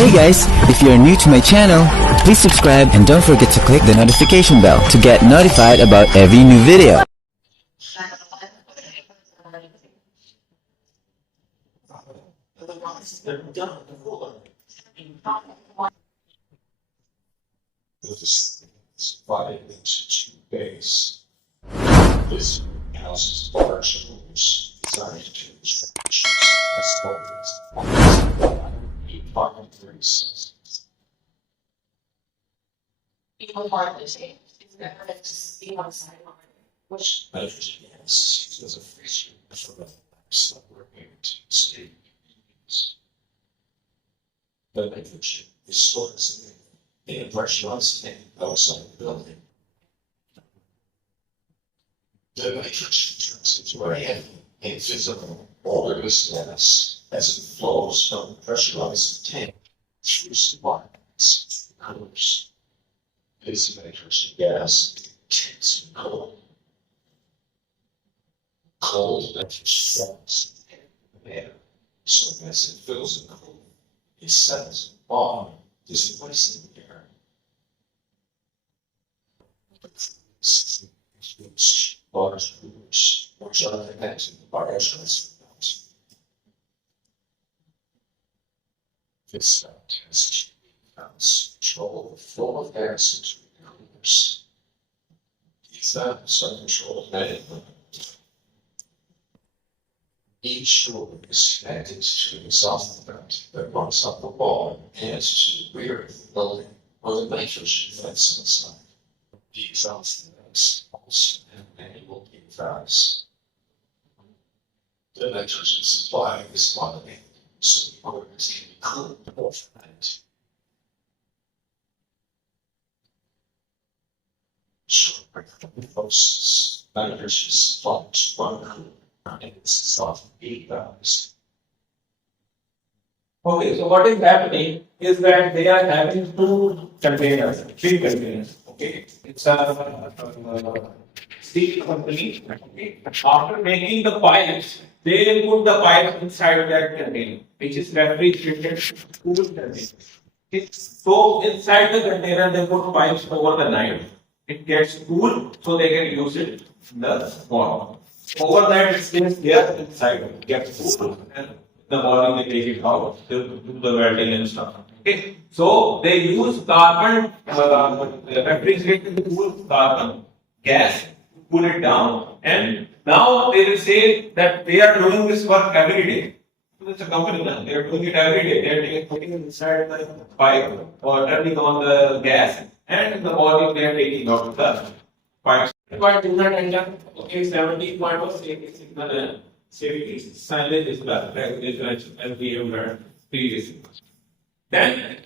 Hey guys, if you're new to my channel, please subscribe and don't forget to click the notification bell to get notified about every new video. This is 5 inches base. This houses large rooms designed to restrict as well as part-3 systems. Which benefits as a feature for the submarine state. The nitrogen is stored as a pressurized tank outside the building. The nitrogen turns into a heavy, invisible, odorless gas as it flows from the pressurized tank through sparks and colors. This nitrogen gas is cold. Cold nitrogen gas in the air, so as it fills the cold, it settles on displacing the air. Large rooms, which are connected by pressurized. This test has control of flow of gases in rooms. These vents are controlled manually. Each room is connected to an exhaust vent that runs up the wall and to the rear of the building where the nitrogen vents inside. The exhaust vents also have manual valves. The nitrogen supply is automated, so the orders can be cooled overnight. Short process nitrogen supply to one cooler. And it's soft 8 hours. Okay, so what is happening is that they are having 2 containers, 3 containers. Okay, it's a steel company. Okay, after making the pipes, they put the pipe inside that container, which is refrigerated cool container. Okay, so inside the container, they put pipes over the night. It gets cool, so they can use it in the morning. Over that it stays there inside, gets cool, and in the morning they take it out, they do the welding and stuff. Okay, so they use carbon, refrigerated cool carbon gas to cool it down, and now they will say that they are doing this work every day. It's a company now, they are doing it every day. They are putting it inside the pipe or turning on the gas, and in the morning they are taking out the pipes. But do not enter. Okay, 70 of signal safety silage is the regulation as we have learned previously. Then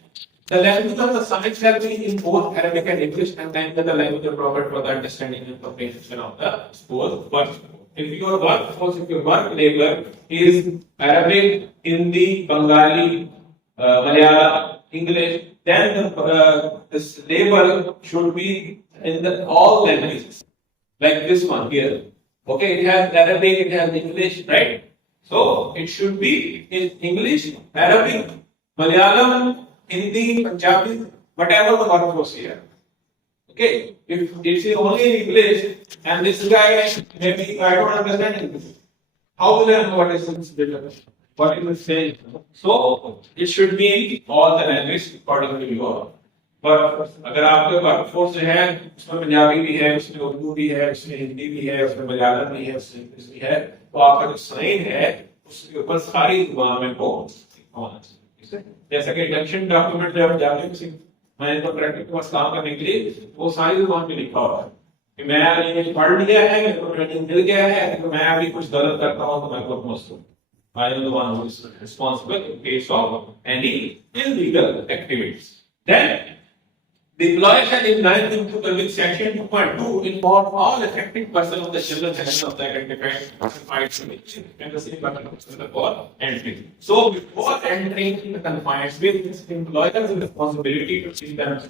the language of the science shall be in both Arabic and English, and then the language appropriate for the understanding and comprehension of the sport. But if your work label is Arabic, Hindi, Bengali, Malayalam, English, then this label should be in all languages. Like this one here. Okay, it has Arabic, it has English, right? So it should be in English, Arabic, Malayalam, Hindi, Punjabi, whatever the word was here. Okay, if it's only in English and this guy maybe I don't understand English, how will I know what is what it will say? So it should be all the language according to your. पर अगर आपके workforce है उसमें पंजाबी भी है, उसमें उर्दू भी है, उसमें हिंदी भी है, उसमें मलयालम भी है, उसमें इंग्लिश भी है, तो आपका जो साइन है उसके ऊपर सारी जुबान में होना चाहिए। जैसा कि इंडक्शन डॉक्यूमेंट जब जाते हैं किसी मैंने तो प्रैक्टिस के पास काम करने के लिए वो सारी जुबान में लिखा हुआ है कि मैं ये पढ़ लिया है, मेरे को ट्रेनिंग मिल गया है, तो मैं अभी कुछ गलत करता हूँ तो मैं खुद मस्त I am the one who is responsible in case of any illegal activities. Then the employer shall implement into the section 2.2 involve all affected persons of the children section of the identified confined space and the same button for entry. So before entering in the confined space, the employer has the responsibility to see them,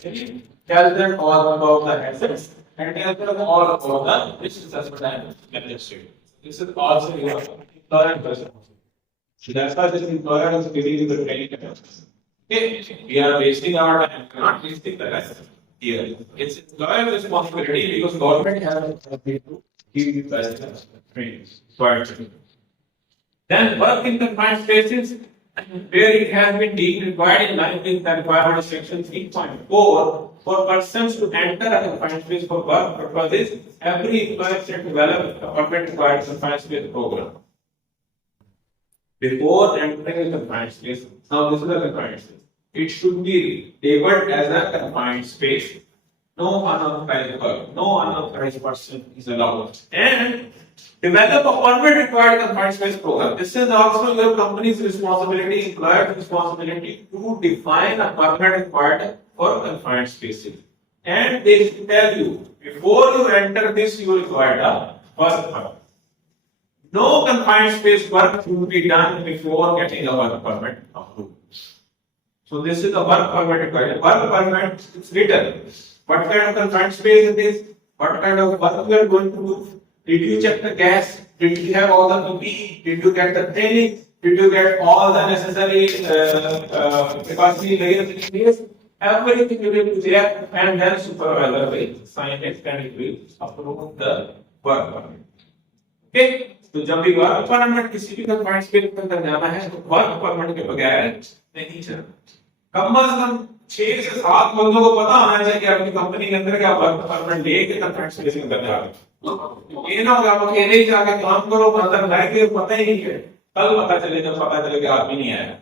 tell them all about the assets and tell them all about the risks as well as administrative. This is also your employer responsibility. So that's why this employer is giving you the training. Okay, we are wasting our time, we are not wasting the time here. It's employer responsibility because government has a responsibility to give you best training. Then work in confined spaces where it has been deemed required in line with the requirement of section 3.4 for persons to enter a confined space for work purposes, every employer should develop a government required confined space program. Before entering a confined space, now this is a confined space. It should be labeled as a confined space. No unauthorized work, no unauthorized person is allowed. And develop a permit required confined space program. This is also your company's responsibility, employer's responsibility to define a permit required for confined spaces. And they should tell you, before you enter this, you require a work permit. No confined space work should be done before getting a work permit approved. So this is a work permit required. Work permit is written. What kind of confined space it is? What kind of work we are going to do? Did you check the gas? Did you have all the PPE? Did you get the training? Did you get all the necessary precautionary layers in place? Everything you will be there, and then supervisor will sign it and it will approve the work permit. Okay? तो जब भी work permit किसी भी confined space के अंदर जाना है तो वर्क परमिट के बगैर नहीं चलना। कम से कम 6 से 7 बंदों को पता होना चाहिए कि आपकी कंपनी के अंदर क्या वर्क परमिट लेके कंफाइंड स्पेस के अंदर जा रहे हो। ये ना हो आप अकेले ही जाके काम करो अंदर जाके पता ही नहीं है, कल पता चले जब पता चले कि आदमी नहीं आया।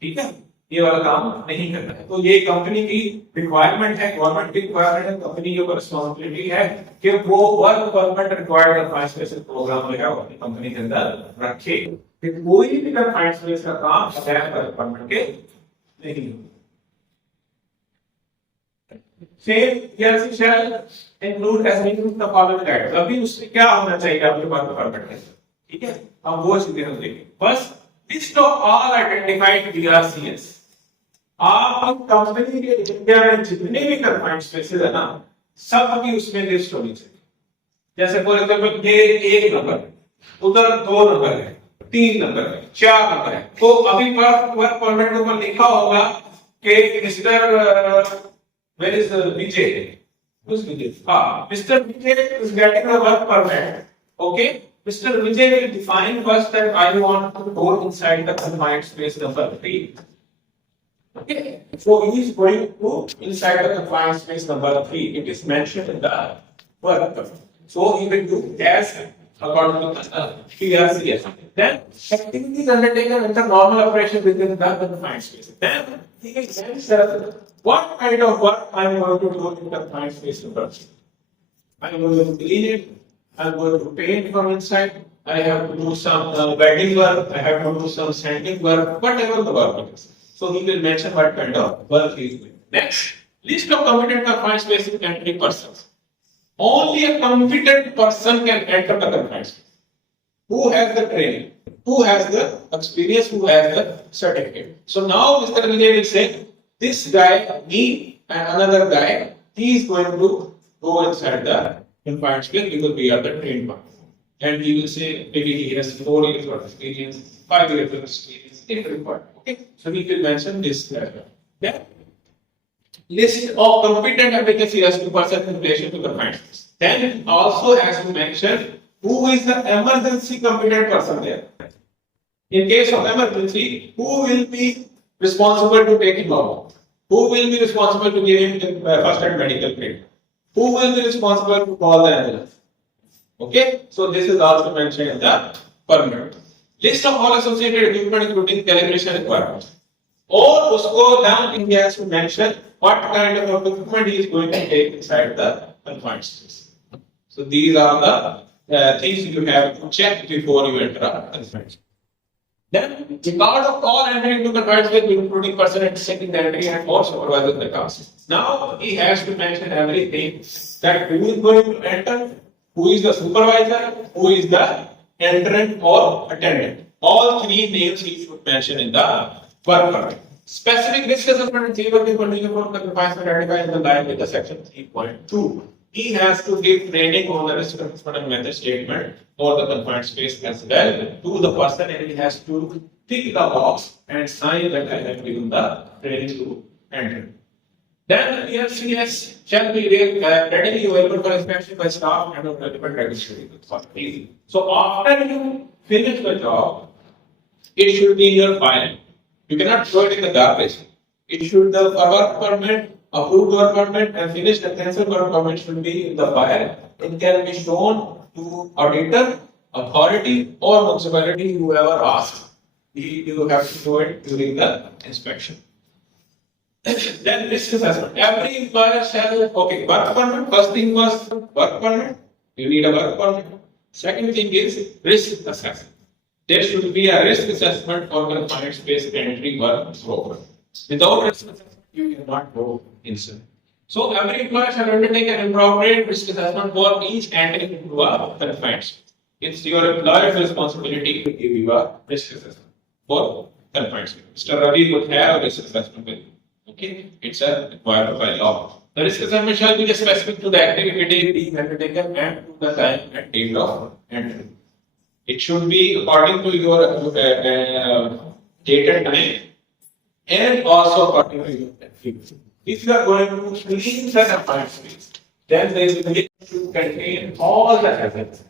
ठीक है, ये वाला काम नहीं करना है। तो ये कंपनी की रिक्वायरमेंट है, गवर्नमेंट की रिक्वायरमेंट है, कंपनी के ऊपर रिस्पॉन्सिबिलिटी है कि वो work permit required confined space program जो है वो अपनी कंपनी के अंदर रखे। फिर कोई भी कंफाइंड स्पेस का काम बगैर वर्क परमिट के नहीं होगा। Same yes shall include as the following guidelines. अभी उसमें क्या होना चाहिए आपके वर्क परमिट में? ठीक है, हम वो चीजें हम देखेंगे। First, list of all identified BRCS। आप कंपनी के इंडिया में जितने भी कंफाइंड स्पेसेस है ना, सब की उसमें लिस्ट होनी चाहिए। जैसे फॉर एग्जांपल ये 1 नंबर है, उधर 2 नंबर है, 3 नंबर है, 4 नंबर है। तो अभी वर्क परमिट के ऊपर लिखा होगा कि mister where is Vijay? Who's Vijay? Mr. Vijay is getting a work permit. Okay, Mr. Vijay will define first that I want to go inside the confined space number 3. Okay, so he is going to inside the confined space number 3. It is mentioned in the work permit. So he will do as according to the PRCS. Then activity is undertaken in the normal operation within the confined space. Then he will then what kind of work I am going to do in the confined space number 3. I am going to clean it. I am going to paint from inside. I have to do some welding work. I have to do some sanding work. Whatever the work is. So he will mention what kind of work he is doing. Next, list of competent confined space entry persons. Only a competent person can enter the confined space. Who has the training? Who has the experience? Who has the certificate? So now Mr. Vijay will say, this guy, me, and another guy, he is going to go inside the confined space because we are the trained one. And he will say maybe he has 4 years of experience, 5 years of experience, if required. Okay, so he will mention this level. Then list of competent efficacy as to person in relation to confined space. Then also has to mention who is the emergency competent person there. In case of emergency, who will be responsible to take him out? Who will be responsible to give him first aid medical treatment? Who will be responsible to call the ambulance? Okay, so this is also mentioned in the permit. List of all associated equipment including calibration requirements. Or usko then he has to mention what kind of equipment he is going to take inside the confined space. So these are the things you have to check before you enter a confined space. Then, record of all entering into confined space, including person checking the entry and or supervising the task. Now, he has to mention everything that who is going to enter, who is the supervisor, who is the entrant or attendant. All 3 names he should mention in the work permit. Specific risk assessment and safety condition for the confined space identified in the line with the section 3.2. He has to give training on the risk assessment and method statement or the confined space as well to the person, and he has to tick the box and sign that I have given the training to enter. Then the EFCS shall be readily available for inspection by staff and relevant registry. So after you finish the job, it should be in your file. You cannot throw it in the garbage. It should the work permit, approved work permit, and finished and cancelled work permit should be in the file. It can be shown to auditor, authority, or municipality, whoever asks. You have to show it during the inspection. Then risk assessment. Every employer shall work permit. First thing was work permit. You need a work permit. Second thing is risk assessment. There should be a risk assessment for confined space entry work program. Without risk assessment, you cannot go inside. So every employer shall undertake an appropriate risk assessment for each entry into a confined space. It's your employer's responsibility to give you a risk assessment for confined space. Mr. Ravi would have a risk assessment with you. Okay, it's a required by law. The risk assessment shall be specific to the activity being undertaken and to the time and date of entry. It should be according to your date and time, and also according to your activity. If you are going to clean the confined space, then they will contain all the hazards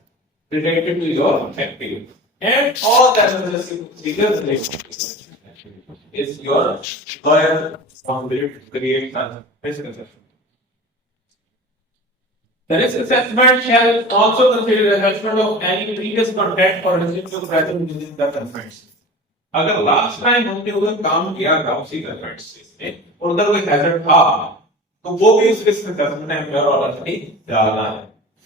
related to your activity and all the procedures related is your employer responsibility to create a risk assessment. The risk assessment shall also consider the assessment of any previous content or residual present within the confined space. अगर last time हमने उधर काम किया था उसी confined space में और उधर कोई हैजर्ड था तो वो भी इस रिस्क असेसमेंट में मेरा ऑलरेडी डालना है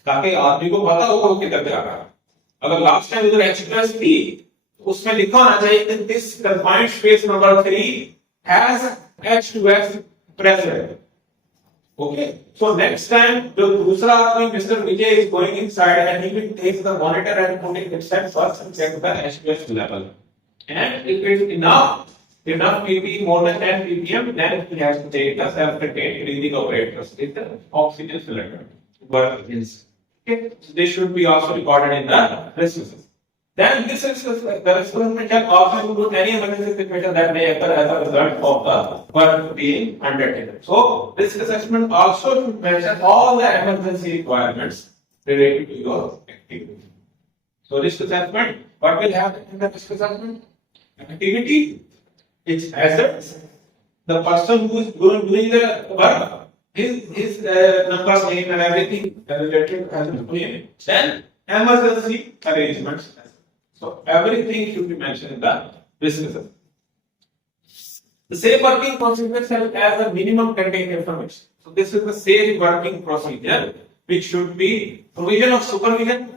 ताकि आदमी को पता हो वो किधर जा रहा है. अगर लास्ट टाइम उधर एक्सप्रेस थी उसमें लिखा होना चाहिए कि this confined space number 3 has H2S present. Okay, so next time the दूसरा आदमी Mr. Vijay is going inside and he will take the monitor and put it inside first and check the H2S level. And if it's enough pp more than 10 ppm, then he has to take the self-contained breathing apparatus with the oxygen cylinder. Okay, so this should be also recorded in the risk assessment. Then this is the assessment can also include any emergency situation that may occur as a result of the work being undertaken. So risk assessment also should mention all the emergency requirements related to your activity. So risk assessment, what will happen in the risk assessment? Activity, its hazards, the person who is doing the work, his number, name and everything related to hazard. Then emergency arrangements. So everything should be mentioned in the risk assessment. The safe working procedure shall have a minimum contained information. So this is the safe working procedure, which should be provision of supervision.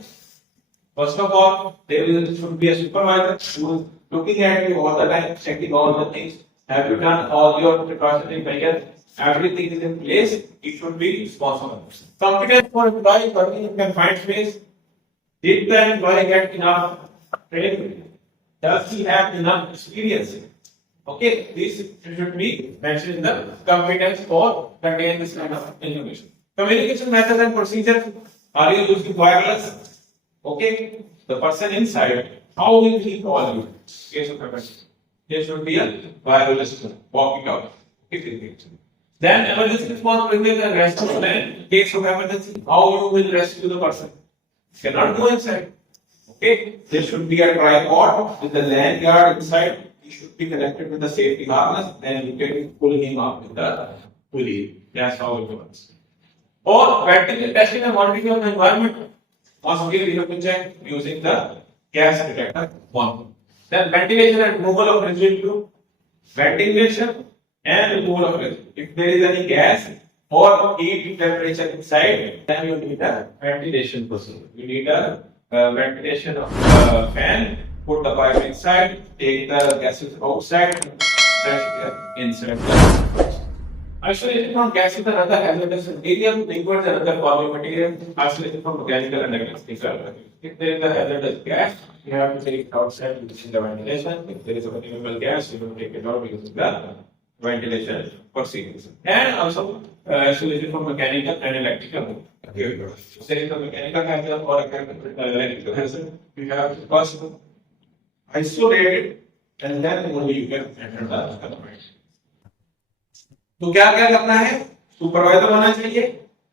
First of all, there should be a supervisor who is looking at you all the time, checking all the things. Have you done all your precautionary measures? Everything is in place. It should be responsible. Competence for employee working in confined space. Did the employee get enough training? Does he have enough experience? Okay, this should be mentioned in the competence for contain this kind of information. Communication methods and procedures. Are you using wireless? Okay, the person inside, how will he call you? Case of emergency. There should be a wireless walking out. Then emergency response procedures and rescue plan. Case of emergency, how you will rescue the person? You cannot go inside. Okay, there should be a tripod with the lanyard inside. He should be connected with the safety harness, and you can pull him up with the pulley. That's how it works. Or practical testing and monitoring of the environment must be checked using the gas detector 1. Then ventilation and removal of residue. Ventilation and removal of residue. If there is any gas or heat temperature inside, then you need a ventilation procedure. You need a ventilation of the fan, put the pipe inside, take the gases outside, fresh air inside the isolation from gases and other hazardous material, liquids and other forming material, isolation from mechanical and electrical. If there is a hazardous gas, you have to take it outside using the ventilation. If there is a flammable gas, you have to take it out using the ventilation procedures. And also isolation from mechanical and electrical. There is a mechanical hazard or a electrical hazard. You have to first isolate it and then only you can enter the confined. तो क्या क्या करना है? Supervisor होना चाहिए,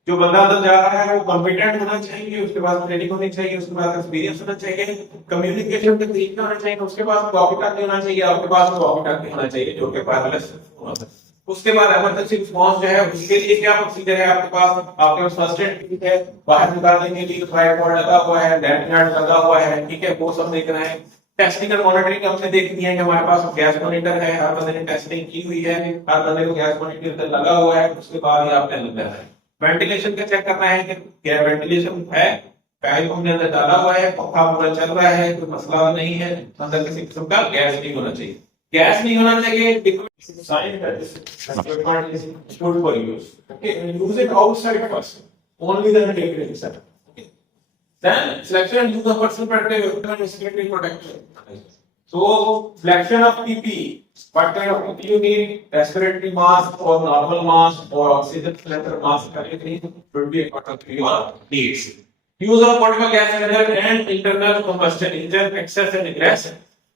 जो बंदा अंदर जा रहा है वो कॉम्पिटेंट होना चाहिए, उसके पास ट्रेनिंग होनी चाहिए, उसके पास एक्सपीरियंस होना चाहिए, कम्युनिकेशन के तरीके होना चाहिए, उसके पास वॉकी टॉकी होना चाहिए, आपके पास वॉकी टॉकी होना चाहिए जो कि वायरलेस होना चाहिए। उसके बाद इमरजेंसी रिस्पांस जो है उसके लिए क्या प्रोसीजर है आपके पास फर्स्ट एड किट है, बाहर निकालने के लिए ट्राइपॉड लगा हुआ है, वेंटिलेटर लगा हुआ है, ठीक है, वो सब देखना है। टेस्टिंग और मॉनिटरिंग हमने देख लिया है कि हमारे पास गैस मॉनिटर है, हर बंदे ने टेस्टिंग की हुई है, हर बंदे को गैस मॉनिटर लगा हुआ है, उसके बाद ही आपने अंदर जाना है। वेंटिलेशन का चेक करना है कि क्या वेंटिलेशन है, पाइप हमने अंदर डाला हुआ है, पंखा पूरा चल रहा है, कोई मसला नहीं है, अंदर किसी किस्म का गैस नहीं होना चाहिए, गैस नहीं होना चाहिए। Sign that this equipment is good for use. Okay, and use it outside first. Only then take it inside. Okay. Then selection and use of personal protective equipment is strictly protected. So selection of PPE. What kind of PPE you need? Respiratory mask or normal mask or oxygen cylinder mask. Everything should be according to your needs. Use of portable gas cylinder and internal combustion engine access and egress.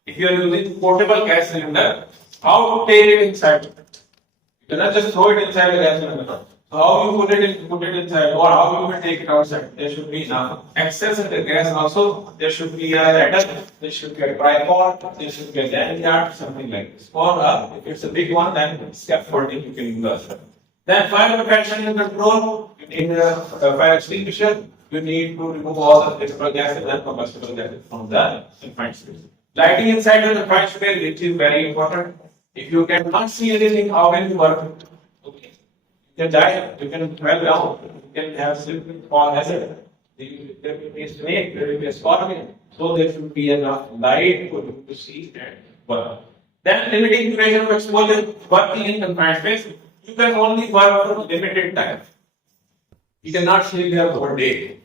If you are using portable gas cylinder, how to take it inside? You cannot just throw it inside the gas cylinder. So how you put it inside, or how you will take it outside? There should be enough access in the gas. Also, there should be a ladder, there should be a tripod, there should be a lanyard, something like this. Or if it's a big one, then scaffolding you can use as well. Then fire prevention and control. You need a fire extinguisher. You need to remove all the flammable gases and combustible gases from the confined space. Lighting inside the confined space, which is very important. If you cannot see anything, how can you work? Okay. You can die, you can fall down, you can have slip or hazard. There will be a snake, there will be a scorpion. So there should be enough light for you to see and work. Then limiting duration of exposure, working in confined space. You can only work for limited time. You cannot stay there for a day.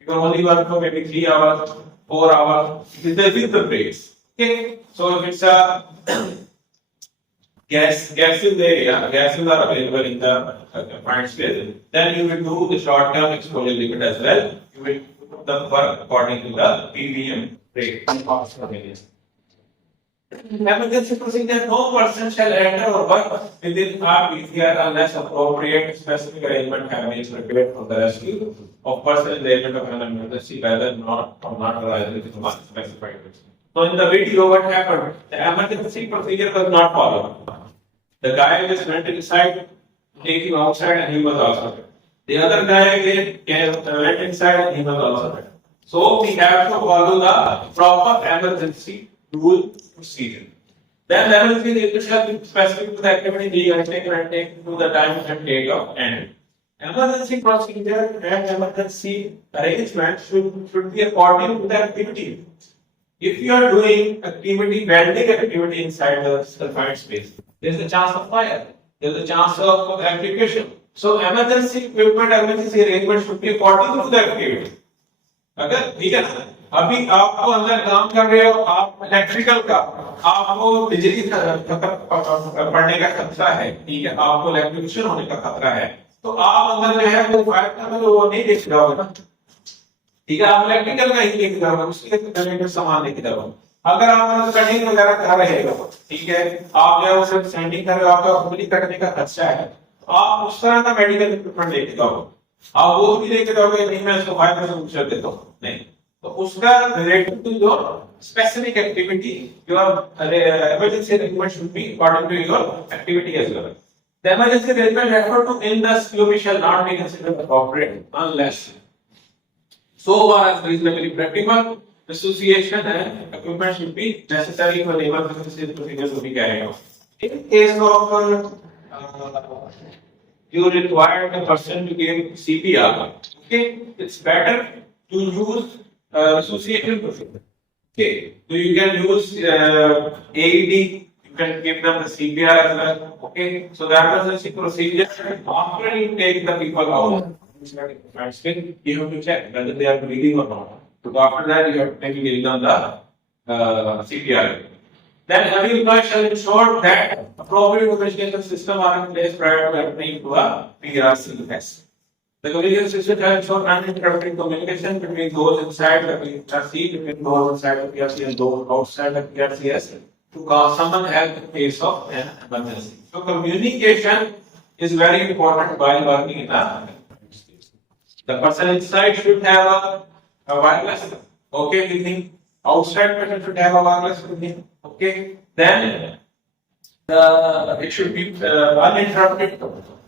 You can only work for maybe 3 hours, 4 hours, with the breaks. Okay, so if it's a gases are available in the confined space, then you will do the short-term exposure limit as well. You will put the work according to the PVM rate. Emergency procedure: no person shall enter or work within our PCR unless appropriate specific arrangement have been prepared for the rescue of person in the event of an emergency, whether not or not arising in one specified reason. So in the video, what happened? The emergency procedure was not followed. The guy just went inside, take him outside, and he was also dead. The other guy went inside, and he was also dead. So we have to follow the proper emergency rule procedure. Then emergency shall be specific to the activity being undertaken and taken to the time and date of end. Emergency procedure and emergency arrangement should be according to the activity. If you are doing activity, welding activity inside the confined space, there is a chance of fire, there is a chance of application. So emergency equipment, emergency arrangement should be according to the activity. अगर ठीक है ना, अभी आपको अंदर काम कर रहे हो, आप इलेक्ट्रिकल का, आपको बिजली पड़ने का खतरा है, ठीक है, आपको इलेक्ट्रिशियन होने का खतरा है, तो आप अंदर जो है वो फायर का वो नहीं देख रहे होगा, ठीक है, आप इलेक्ट्रिकल का ही देख रहे होगा, उसके रिलेटेड सामान लेके जाओ। अगर आप कटिंग वगैरह कर रहे हो, ठीक है, आप जो है सिर्फ सैंडिंग कर रहे हो, आपका उंगली कटने का खर्चा है, तो आप उस तरह का मेडिकल इक्विपमेंट लेके जाओ। आप वो भी लेके जाओगे, नहीं मैं इसको 5% देता हूँ, नहीं, तो उसका related to your specific activity, your emergency arrangement should be according to your activity as well. The emergency arrangement referred to in the COP shall not be considered appropriate unless, so far as reasonably practical, association and equipment should be necessary for the emergency procedures to be carried out. In case of you require the person to give CPR, okay, it's better to use association procedure. Okay, so you can use AED, you can give them the CPR as well. Okay, so that was the procedure. After you take the people out, you have to check whether they are breathing or not. So after that, you have to take on the CPR. Then every employee shall ensure that appropriate communication system are in place prior to entering to a PRC test. The communication system shall ensure uninterrupted communication between those inside the PRC, between those inside the PRC and those outside the PRCS, to call someone help in case of an emergency. So communication is very important while working in the space. The person inside should have a wireless, okay, with him. Outside person should have a wireless with him, okay. Then it should be uninterrupted.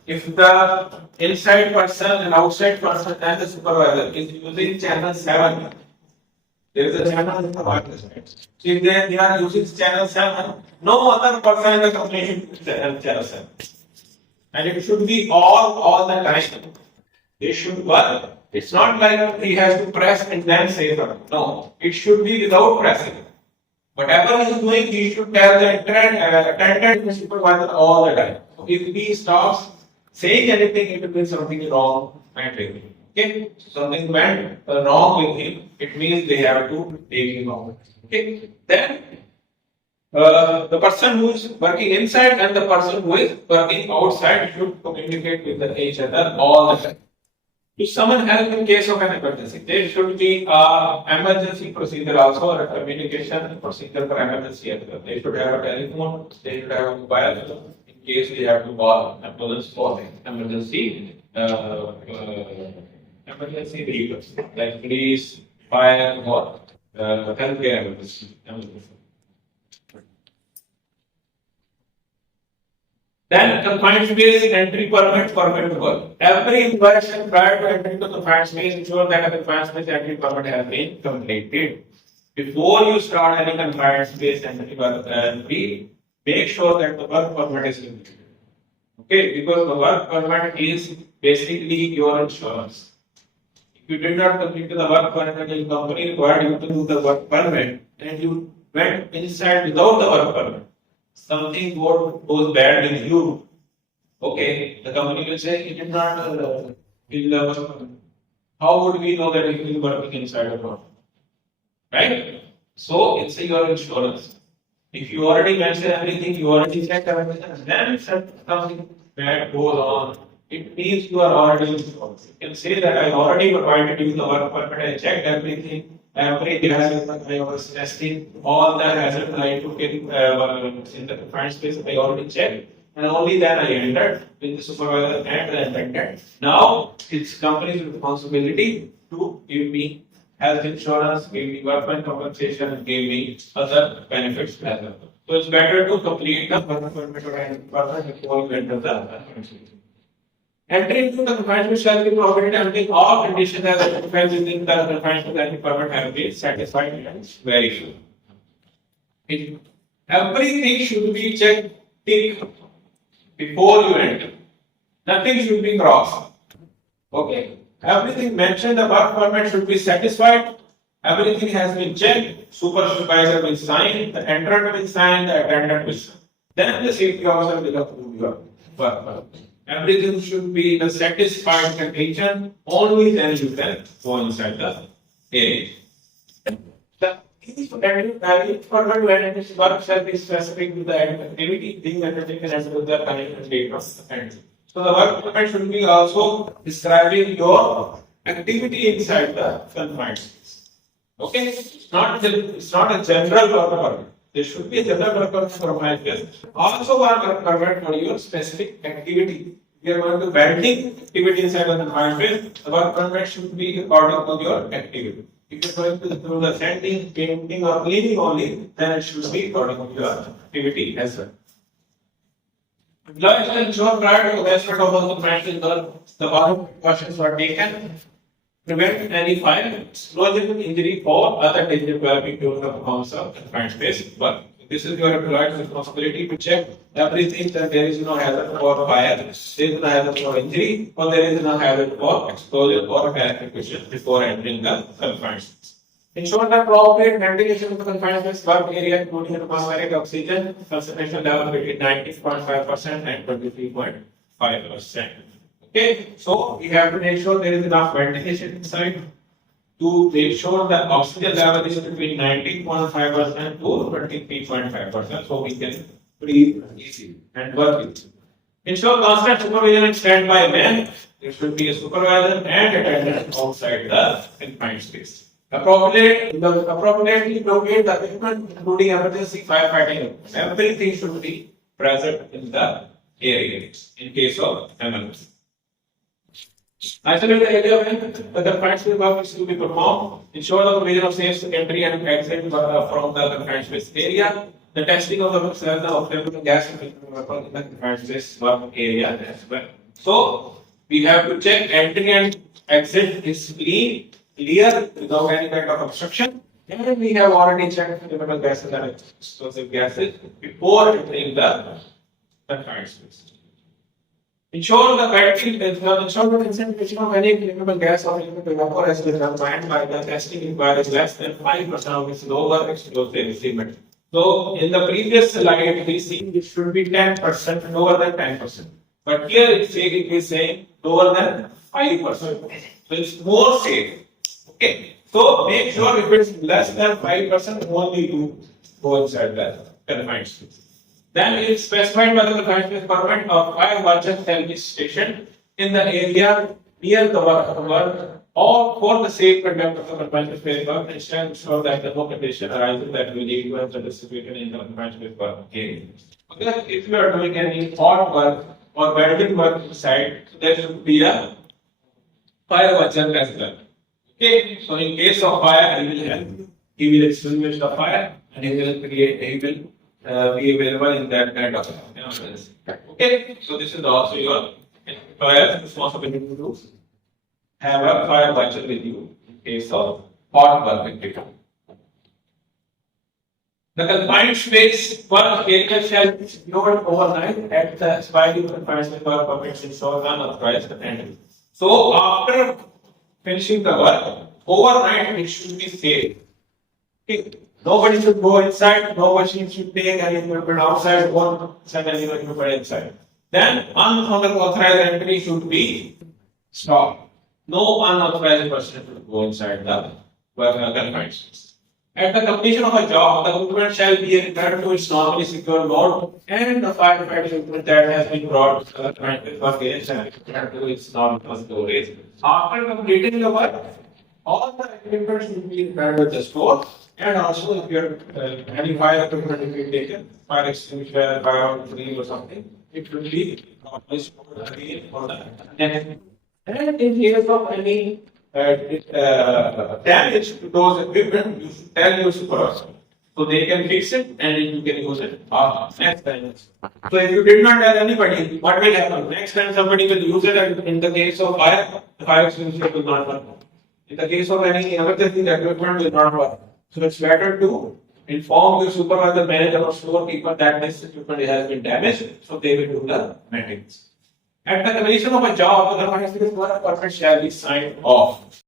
If the inside person and outside person and the supervisor is using channel 7, there is a channel in the wireless. So if they are using channel 7, no other person in the company should use channel 7. And it should be all the time. They should work. It's not like he has to press and then say something. No, it should be without pressing. Whatever he is doing, he should tell the attendant supervisor all the time. So if he stops saying anything, it will be something wrong and with him. Okay, something went wrong with him. It means they have to take him out. Okay, then the person who is working inside and the person who is working outside should communicate with each other all the time. If someone help in case of an emergency, there should be an emergency procedure also, or a communication procedure for emergency as well. They should have a telephone, they should have a mobile phone in case they have to call ambulance for emergency vehicles like police, fire, or healthcare emergency. Then confined space entry permit to work. Every inspection prior to entering the confined space ensure that a confined space entry permit has been completed. Before you start any confined space entry, make sure that the work permit is completed. Okay, because the work permit is basically your insurance. If you did not complete the work permit, the company required you to do the work permit, and you went inside without the work permit, something goes bad with you. Okay, the company will say it did not fill the work permit. How would we know that it is working inside the work? Right? So it's your insurance. If you already mentioned everything, you already checked everything, then something bad goes on, it means you are already insured. You can say that I already provided you the work permit, I checked everything. Every hazard I was testing, all the hazards I took in the confined space I already checked, and only then I entered with the supervisor and the attendant. Now it's company's responsibility to give me health insurance, give me workman compensation, and give me other benefits as well. So it's better to complete the work permit or any permit before you enter the confined space. Entering into the confined space shall be provided until all conditions as identified within the confined space permit have been satisfied and verified. Everything should be checked tick before you enter. Nothing should be crossed. Okay. Everything mentioned the work permit should be satisfied. Everything has been checked. Supervisor will sign. The entrant will sign. The attendant will sign. Then the safety officer will approve your work permit. Everything should be in a satisfied condition. Only then you can go inside the area. The permit when it is work shall be specific to the activity being undertaken as per the current date of the entry. So the work permit should be also describing your activity inside the confined space. Okay, it's not a general work permit. There should be a general work permit for confined space. Also, one work permit for your specific activity. If you are going to welding activity inside the confined space, the work permit should be according to your activity. If you are going to do the sanding, painting, or cleaning only, then it should be according to your activity as well. Employees will ensure prior to commencement of the confined space the following precautions were taken. Prevent any fire, explosion, injury, or other danger developing during the performance of confined space work. This is your employer's responsibility to check everything that there is no hazard for fire, there is no hazard for injury, or there is no hazard for explosion or electrocution before entering the confined space. Ensure that appropriate ventilation of the confined space work area, including atmospheric oxygen concentration level between 19.5% and 23.5%. Okay, so we have to make sure there is enough ventilation inside. To make sure the oxygen level is between 19.5% to 23.5%, so we can breathe easily and work it. Ensure constant supervision and standby man. There should be a supervisor and attendant outside the confined space. Appropriately locate the equipment, including emergency firefighting. Everything should be present in the area in case of emergency. Isolate the area when the confined space work is to be performed. Ensure the provision of safe entry and exit from the confined space area. The testing of the cells of flammable gas in the confined space work area as well. So we have to check entry and exit is clear without any kind of obstruction. And we have already checked flammable gases and explosive gases before entering the confined space. Ensure the concentration of any flammable gas or flammable vapor has been defined by the testing requires less than 5% of its lower explosive element. So in the previous slide we see it should be 10%, lower than 10%. But here it is saying lower than 5%. So it's more safe. Okay. So make sure if it is less than 5%, only you go inside the confined space. Then it is specified by the confined space permit of fire watcher shall be stationed in the area near the work or for the safe conduct of the confined space work and shall ensure that no condition arises that will lead to a participated in the confined space work area. Okay, if you are doing any hot work or welding work inside, there should be a fire watcher as well. Okay, so in case of fire, he will help you. He will extinguish the fire and he will be available in that kind of emergency. Okay, so this is also your employer's responsibility to have a fire watcher with you in case of hot work activity. The confined space work area shall be secured overnight at the expiry of confined space work permits ensured unauthorized entry. So after finishing the work, overnight it should be safe. Okay. Nobody should go inside, no machine should take any equipment outside, or send any equipment inside. Then unauthorized entry should be stopped. No unauthorized person should go inside the confined space. At the completion of a job, the equipment shall be returned to its normally secure mode, and the firefighting equipment that has been brought to the confined space work area shall be returned to its normal storage. After completing the work, all the equipment should be returned to the store. And also, if you're any fire equipment if you taken, fire extinguisher, fire drill or something, it will be stored again for the next. And in case of any damage to those equipment, you should tell your supervisor. So they can fix it and you can use it next time. So if you did not tell anybody, what will happen? Next time somebody will use it, and in the case of fire, the fire extinguisher will not work. In the case of any emergency, the equipment will not work. So it's better to inform your supervisor, manager, or storekeeper that this equipment has been damaged, so they will do the maintenance. At the completion of a job, the confined space work permit shall be signed off.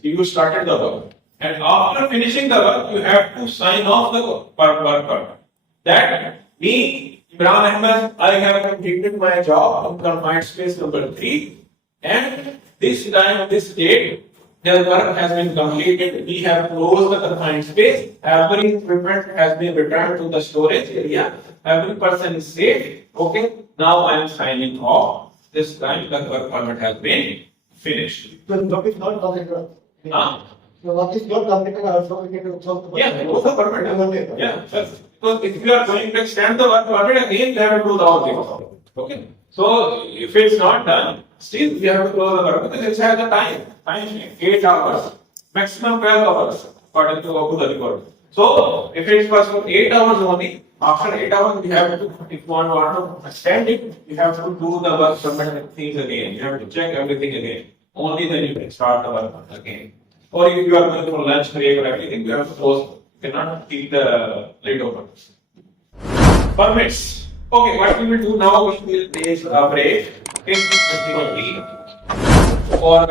You started the work, and after finishing the work, you have to sign off the work permit. That me, Imran Ahmed, I have completed my job on confined space number 3, and this time, this date, the work has been completed. We have closed the confined space. Every equipment has been returned to the storage area. Every person is safe. Okay. Now I am signing off. This time the work permit has been finished. The work is not completed. The work is not completed. Also, we can also. Yeah, close the permit. Yeah, because if you are going to extend the work permit again, you have to do the whole thing. Okay. So if it's not done, still we have to close the work because it has the time. 8 hours, maximum 12 hours, according to the report. So, if it was for 8 hours only, after 8 hours, we have to, if you want to extend it, you have to do the work permit things again. You have to check everything again. Only then you can start the work again. Or if you are going for lunch break or everything, you have to close. You cannot keep the lid open. Permits. Okay, what we will do now, we will take a break. Okay, for